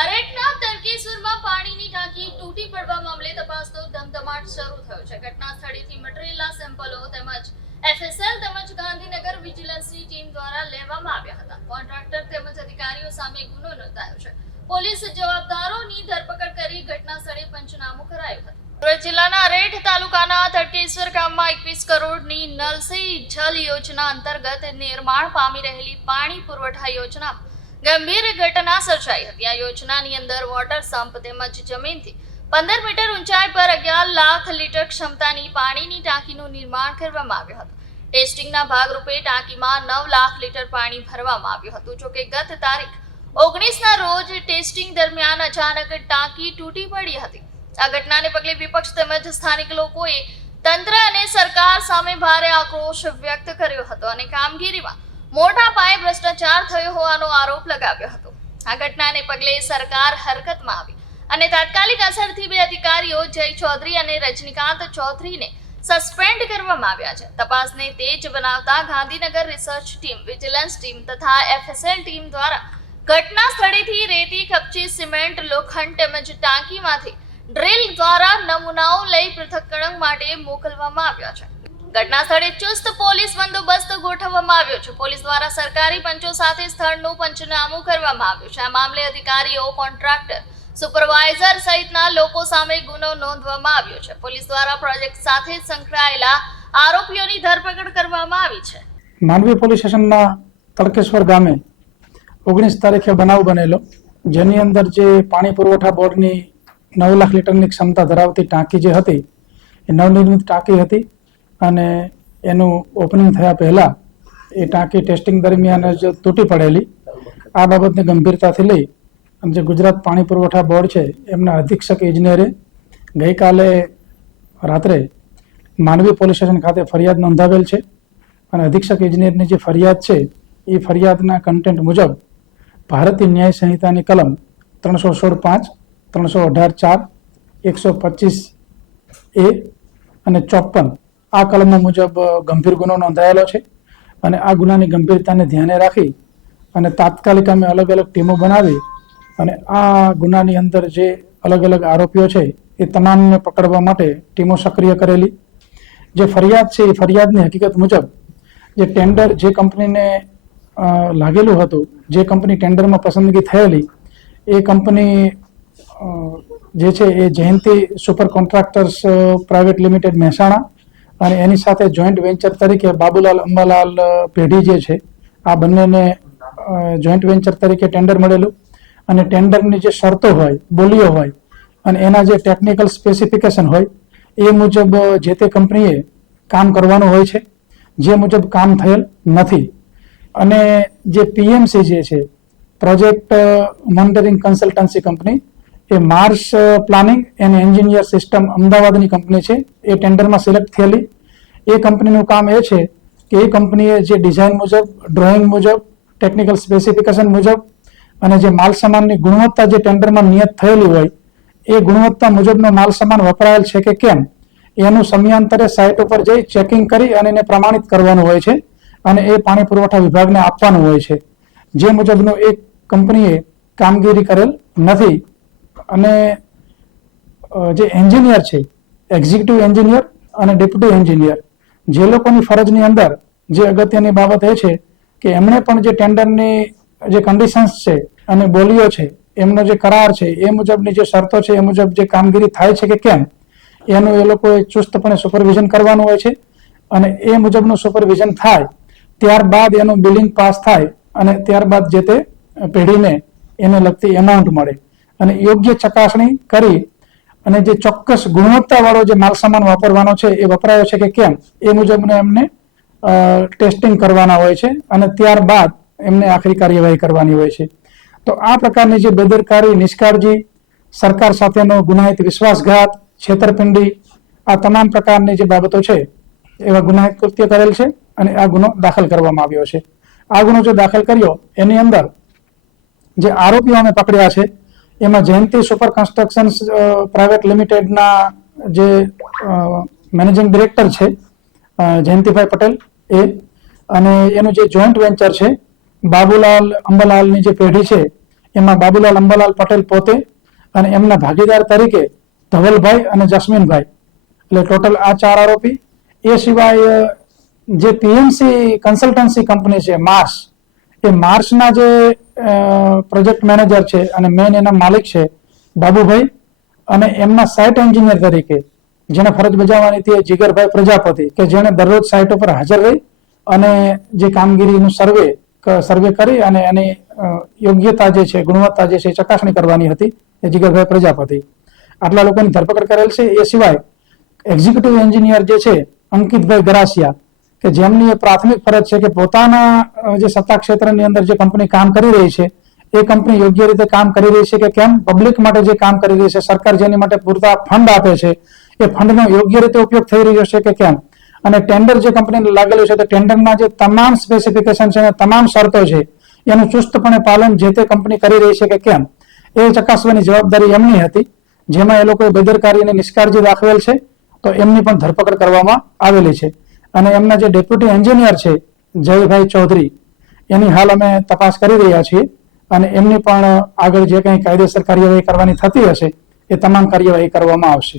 અરેઠના તરકેસરમાં પાણીની ટાંકી તૂટી પડવા મામલે તપાસનો ધમધમાટ શરૂ થયો છે. ઘટના સ્થળેથી મટીરીયલના સેમ્પલો તેમજ એફએસએલ તેમજ ગાંધીનગર વિજિલન્સની ટીમ દ્વારા લેવામાં આવ્યા હતા. કોન્ટ્રાક્ટર તેમજ અધિકારીઓ સામે ગુનો નોંધાયો છે. પોલીસ જવાબદારોની ધરપકડ કરી ઘટના સ્થળે પંચનામું કરાયું હતું. સુરત જિલ્લાના અરેઠ તાલુકાના તડકેશ્વર ગામમાં 21 કરોડની નલ સે જલ યોજના અંતર્ગત નિર્માણ પામી રહેલી પાણી પુરવઠા યોજના ગંભીર ઘટના સર્જાઈ હતી. આ યોજનાની અંદર વોટર સમ્પ તેમજ જમીનથી 15 મીટર ઊંચાઈ પર 11 લાખ લીટર ક્ષમતાની પાણીની ટાંકીનું નિર્માણ કરવામાં આવ્યું હતું. ટેસ્ટિંગના ભાગરૂપે ટાંકીમાં 9 લાખ લીટર પાણી ભરવામાં આવ્યું હતું. જોકે ગત તારીખ 19ના રોજ ટેસ્ટિંગ દરમિયાન અચાનક ટાંકી તૂટી પડી હતી. આ ઘટનાને પગલે વિપક્ષ તેમજ સ્થાનિક લોકોએ તંત્ર અને સરકાર સામે ભારે આક્રોશ વ્યક્ત કર્યો હતો અને કામગીરીમાં મોટા પાયે ભ્રષ્ટાચાર થયો હોવાનો આરોપ લગાવ્યો હતો. આ ઘટનાને પગલે સરકાર હરકતમાં આવી અને તાત્કાલિક અસરથી 2 અધિકારીઓ જય ચૌધરી અને રજનીકાંત ચૌધરીને સસ્પેન્ડ કરવામાં આવ્યા છે. તપાસને તેજ બનાવતા Gandhinagar research team, vigilance team તથા એફએસએલ ટીમ દ્વારા ઘટના સ્થળેથી રેતી, કપચી, સિમેન્ટ, લોખંડ તેમજ ટાંકીમાંથી ડ્રીલ દ્વારા નમૂનાઓ લઈ પૃથ્થકરણ માટે મોકલવામાં આવ્યા છે. ઘટના સ્થળે ચુસ્ત પોલીસ બંદોબસ્ત ગોઠવવામાં આવ્યો છે. પોલીસ દ્વારા સરકારી પંચો સાથે સ્થળનું પંચનામું કરવામાં આવ્યું છે. આ મામલે અધિકારીઓ, કોન્ટ્રાક્ટર, સુપરવાઇઝર સહિતના લોકો સામે ગુનો નોંધવામાં આવ્યો છે. પોલીસ દ્વારા પ્રોજેક્ટ સાથે સંકળાયેલા આરોપીઓની ધરપકડ કરવામાં આવી છે. માંડવી પોલીસ સ્ટેશનના તડકેશ્વર ગામે 19 તારીખે બનાવ બનેલો, જેની અંદર જે પાણી પુરવઠા બોર્ડની 9 લાખ લીટરની ક્ષમતા ધરાવતી ટાંકી જે હતી એ નવનિર્મિત ટાંકી હતી અને એનું ઓપનિંગ થયા પહેલા એ ટાંકી ટેસ્ટિંગ દરમિયાન જ તૂટી પડેલી. આ બાબતને ગંભીરતાથી લઈ અને જે ગુજરાત પાણી પુરવઠા બોર્ડ છે એમના અધિક્ષક ઇજનેરે ગઈકાલે રાત્રે માંડવી પોલીસ સ્ટેશન ખાતે ફરિયાદ નોંધાવેલ છે અને અધિક્ષક ઇજનેરની જે ફરિયાદ છે એ ફરિયાદના કન્ટેન્ટ મુજબ ભારતીય ન્યાય સંહિતાની કલમ 316(5), 318(4), 125A અને 54 આ કલમો મુજબ ગંભીર ગુનો નોંધાયેલો છે અને આ ગુનાની ગંભીરતાને ધ્યાને રાખી અને તાત્કાલિક અમે અલગ અલગ ટીમો બનાવી અને આ ગુનાની અંદર જે અલગ અલગ આરોપીઓ છે એ તમામને પકડવા માટે ટીમો સક્રિય કરેલી. જે ફરિયાદ છે એ ફરિયાદની હકીકત મુજબ જે ટેન્ડર જે કંપનીને લાગેલું હતું, જે કંપની ટેન્ડરમાં પસંદગી થયેલી એ કંપની જે છે એ Jayanti Super Contractors Private Limited Mehsana અને એની સાથે જોઈન્ટ વેન્ચર તરીકે બાબુલાલ અંબાલાલ પેઢી જે છે આ બંનેને જોઈન્ટ વેન્ચર તરીકે ટેન્ડર મળેલું અને ટેન્ડરની જે શરતો હોય, બોલીઓ હોય અને એના જે ટેકનિકલ સ્પેસિફિકેશન હોય એ મુજબ જે તે કંપનીએ કામ કરવાનું હોય છે, જે મુજબ કામ થયેલ નથી. અને જે પીએમસી જે છે project monitoring consultancy company A Mars planning and engineer system અમદાવાદની કંપની છે. એ ટેન્ડરમાં સિલેક્ટ થયેલી. એ કંપનીનું કામ એ છે કે એ કંપનીએ જે ડિઝાઇન મુજબ, ડ્રોઈંગ મુજબ, ટેકનિકલ સ્પેસિફિકેશન મુજબ અને જે માલ સામાનની ગુણવત્તા જે ટેન્ડરમાં નિયત થયેલી હોય એ ગુણવત્તા મુજબનો માલ સામાન વપરાયેલ છે કે કેમ એનું સમયાંતરે સાઇટ ઉપર જઈ ચેકિંગ કરી અને એને પ્રમાણિત કરવાનું હોય છે અને એ પાણી પુરવઠા વિભાગને આપવાનું હોય છે. જે મુજબનું એક કંપનીએ કામગીરી કરેલ નથી અને જે એન્જિનિયર છે, એક્ઝિક્યુટિવ એન્જિનિયર અને ડેપ્યુટી એન્જિનિયર, જે લોકોની ફરજની અંદર જે અગત્યની બાબત એ છે કે એમણે પણ જે ટેન્ડરની જે કન્ડિશન્સ છે અને બોલીઓ છે, એમનો જે કરાર છે એ મુજબની જે શરતો છે એ મુજબ જે કામગીરી થાય છે કે કેમ એનું એ લોકોએ ચુસ્તપણે સુપરવિઝન કરવાનું હોય છે અને એ મુજબનું સુપરવિઝન થાય ત્યારબાદ એનું બિલિંગ પાસ થાય અને ત્યારબાદ જે તે પેઢીને એને લગતી એમાઉન્ટ મળે અને યોગ્ય ચકાસણી કરી અને જે ચોક્કસ ગુણવત્તાવાળો જે માલ સામાન વાપરવાનો છે એ વપરાયો છે કે કેમ એ મુજબને એમને ટેસ્ટિંગ કરવાના હોય છે અને ત્યારબાદ એમને આખરી કાર્યવાહી કરવાની હોય છે. તો આ પ્રકારની જે બેદરકારી, નિષ્કાળજી, સરકાર સાથેનો ગુનાહિત વિશ્વાસઘાત, છેતરપિંડી, આ તમામ પ્રકારની જે બાબતો છે એવા ગુનાહિત કૃત્ય કરેલ છે અને આ ગુનો દાખલ કરવામાં આવ્યો છે. આ ગુનો જો દાખલ કર્યો એની અંદર જે આરોપીઓ અમે પકડ્યા છે એમાં જયંતી સુપર કન્સ્ટ્રક્શન્સ પ્રાઇવેટ લિમિટેડના જે મેનેજિંગ ડિરેક્ટર છે જયંતિભાઈ પટેલ એ અને એનું જે જોઈન્ટ વેન્ચર છે બાબુલાલ અંબાલાલની જે પેઢી છે એમાં બાબુલાલ અંબાલાલ પટેલ પોતે અને એમના ભાગીદાર તરીકે ધવલભાઈ અને જસ્મીનભાઈ, એટલે ટોટલ આ 4 આરોપી. એ સિવાય જે પીએમસી કન્સલ્ટન્સી કંપની છે માર્સ, એ માર્સના જે પ્રોજેક્ટ મેનેજર છે અને મેન એના માલિક છે બાબુભાઈ, અને એમના સાઇટ એન્જિનિયર તરીકે જેને ફરજ બજાવવાની હતી જીગરભાઈ પ્રજાપતિ, કે જેને દરરોજ સાઇટ ઉપર હાજર રહી અને જે કામગીરીનું સર્વે કરી અને એની યોગ્યતા જે છે, ગુણવત્તા જે છે ચકાસણી કરવાની હતી, એ જીગરભાઈ પ્રજાપતિ. આટલા લોકોની ધરપકડ કરેલ છે. એ સિવાય એક્ઝિક્યુટિવ એન્જિનિયર જે છે અંકિતભાઈ ગરાસિયા, કે જેમની પ્રાથમિક ફરજ છે કે પોતાના જે સત્તા ક્ષેત્રની અંદર જે કંપની કામ કરી રહી છે એ કંપની યોગ્ય રીતે કામ કરી રહી છે કે કેમ, પબ્લિક માટે જે કામ કરી રહી છે, સરકાર જેની માટે પૂરતા ફંડ આપે છે એ ફંડનો યોગ્ય રીતે ઉપયોગ થઈ રહ્યો છે કે કેમ, અને ટેન્ડર જે કંપનીને લાગેલું છે તો ટેન્ડરના જે તમામ સ્પેસિફિકેશન છે અને તમામ શરતો છે એનું ચુસ્તપણે પાલન જે તે કંપની કરી રહી છે કે કેમ, એ ચકાસવાની જવાબદારી એમની હતી, જેમાં એ લોકોએ બેદરકારી અને નિષ્કાળજી દાખવેલ છે. તો એમની પણ ધરપકડ કરવામાં આવેલી છે. અને એમના જે ડેપ્યુટી એન્જિનિયર છે જયભાઈ ચૌધરી, એની હાલ અમે તપાસ કરી રહ્યા છીએ અને એમની પણ આગળ જે કંઈ કાયદેસર કાર્યવાહી કરવાની થતી હશે એ તમામ કાર્યવાહી કરવામાં આવશે.